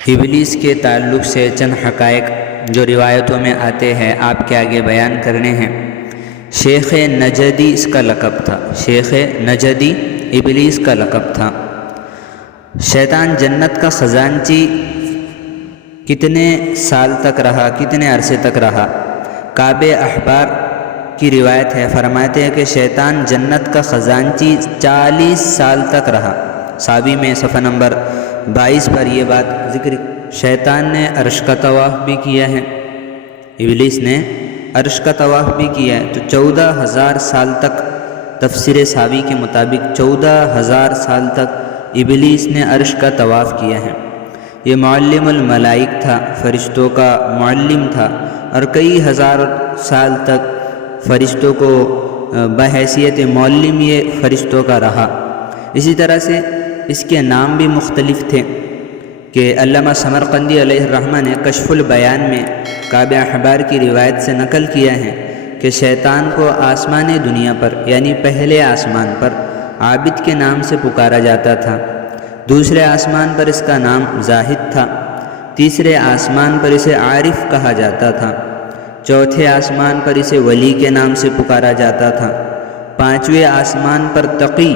ابلیس کے تعلق سے چند حقائق جو روایتوں میں آتے ہیں آپ کے آگے بیان کرنے ہیں۔ شیخ نجدی اس کا لقب تھا، شیخ نجدی ابلیس کا لقب تھا۔ شیطان جنت کا خزانچی کتنے سال تک رہا، کتنے عرصے تک رہا؟ کعب احبار کی روایت ہے، فرماتے ہیں کہ شیطان جنت کا خزانچی 40 سال تک رہا۔ صحابی میں صفحہ نمبر 22 پر یہ بات ذکر۔ شیطان نے عرش کا طواف بھی کیا ہے، ابلیس نے عرش کا طواف بھی کیا ہے، تو 14,000 سال تک تفسیر صحابی کے مطابق 14,000 سال تک ابلیس نے عرش کا طواف کیا ہے۔ یہ معلم الملائک تھا، فرشتوں کا معلم تھا، اور کئی ہزار سال تک فرشتوں کو بحیثیت معلم یہ فرشتوں کا رہا۔ اسی طرح سے اس کے نام بھی مختلف تھے کہ علامہ سمرقندی علیہ الرحمہ نے کشف البیان میں کعب احبار کی روایت سے نقل کیا ہے کہ شیطان کو آسمان دنیا پر یعنی پہلے آسمان پر عابد کے نام سے پکارا جاتا تھا، دوسرے آسمان پر اس کا نام زاہد تھا، تیسرے آسمان پر اسے عارف کہا جاتا تھا، چوتھے آسمان پر اسے ولی کے نام سے پکارا جاتا تھا، پانچویں آسمان پر تقی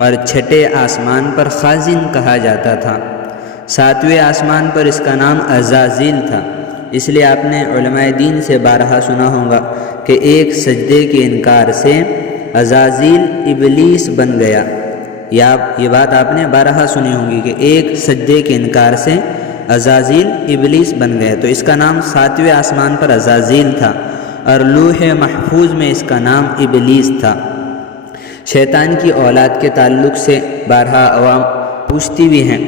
اور چھٹے آسمان پر خازن کہا جاتا تھا، ساتویں آسمان پر اس کا نام عزازیل تھا۔ اس لیے آپ نے علماء دین سے بارہا سنا ہوگا کہ ایک سجدے کے انکار سے عزازیل ابلیس بن گیا، یا یہ بات آپ نے بارہا سنی ہوگی کہ ایک سجدے کے انکار سے عزازیل ابلیس بن گیا، تو اس کا نام ساتویں آسمان پر عزازیل تھا، اور لوح محفوظ میں اس کا نام ابلیس تھا۔ شیطان کی اولاد کے تعلق سے بارہا عوام پوچھتی بھی ہیں۔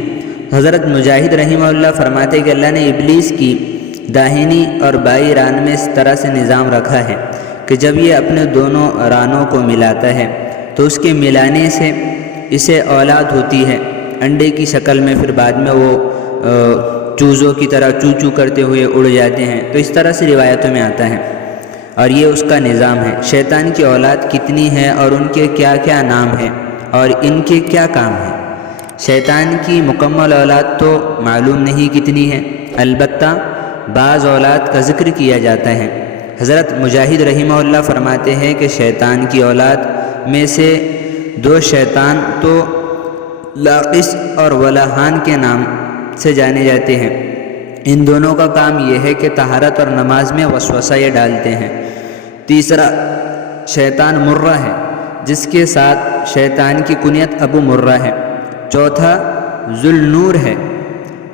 حضرت مجاہد رحمہ اللہ فرماتے کہ اللہ نے ابلیس کی داہنی اور بائیں ران میں اس طرح سے نظام رکھا ہے کہ جب یہ اپنے دونوں رانوں کو ملاتا ہے تو اس کے ملانے سے اسے اولاد ہوتی ہے انڈے کی شکل میں، پھر بعد میں وہ چوزوں کی طرح چو چو کرتے ہوئے اڑ جاتے ہیں، تو اس طرح سے روایتوں میں آتا ہے، اور یہ اس کا نظام ہے۔ شیطان کی اولاد کتنی ہے اور ان کے کیا کیا نام ہیں اور ان کے کیا کام ہیں؟ شیطان کی مکمل اولاد تو معلوم نہیں کتنی ہے، البتہ بعض اولاد کا ذکر کیا جاتا ہے۔ حضرت مجاہد رحمہ اللہ فرماتے ہیں کہ شیطان کی اولاد میں سے 2 شیطان تو لاقس اور ولاحان کے نام سے جانے جاتے ہیں۔ ان دونوں کا کام یہ ہے کہ طہارت اور نماز میں وسوسہ یہ ڈالتے ہیں۔ تیسرا شیطان مرہ ہے، جس کے ساتھ شیطان کی کنیت ابو مرہ ہے۔ چوتھا ذوالنور ہے،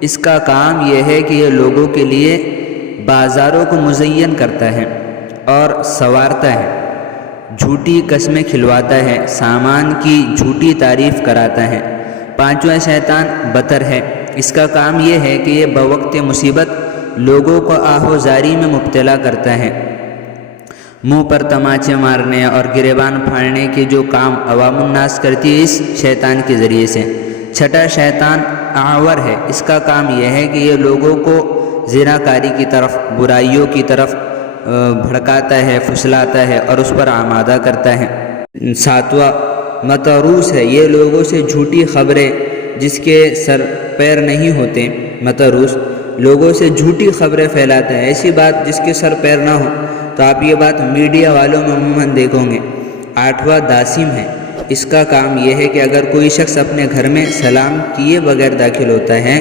اس کا کام یہ ہے کہ یہ لوگوں کے لیے بازاروں کو مزین کرتا ہے اور سنوارتا ہے، جھوٹی قسمیں کھلواتا ہے، سامان کی جھوٹی تعریف کراتا ہے۔ پانچواں شیطان بطر ہے، اس کا کام یہ ہے کہ یہ بوقت مصیبت لوگوں کو آہوزاری میں مبتلا کرتا ہے، منہ پر تماچے مارنے اور گریبان پھاڑنے کے جو کام عوام الناس کرتی ہے اس شیطان کے ذریعے سے۔ چھٹا شیطان اعور ہے، اس کا کام یہ ہے کہ یہ لوگوں کو زناکاری کی طرف، برائیوں کی طرف بھڑکاتا ہے، پھسلاتا ہے اور اس پر آمادہ کرتا ہے۔ ساتواں متروس ہے، یہ لوگوں سے جھوٹی خبریں، جس کے سر پیر نہیں ہوتے، متروس لوگوں سے جھوٹی خبریں پھیلاتا ہے، ایسی بات جس کے سر پیر نہ ہو، تو آپ یہ بات میڈیا والوں میں عموماً دیکھو گے۔ آٹھواں داسم ہے، اس کا کام یہ ہے کہ اگر کوئی شخص اپنے گھر میں سلام کیے بغیر داخل ہوتا ہے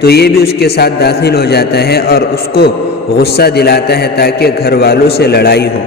تو یہ بھی اس کے ساتھ داخل ہو جاتا ہے اور اس کو غصہ دلاتا ہے تاکہ گھر والوں سے لڑائی ہو۔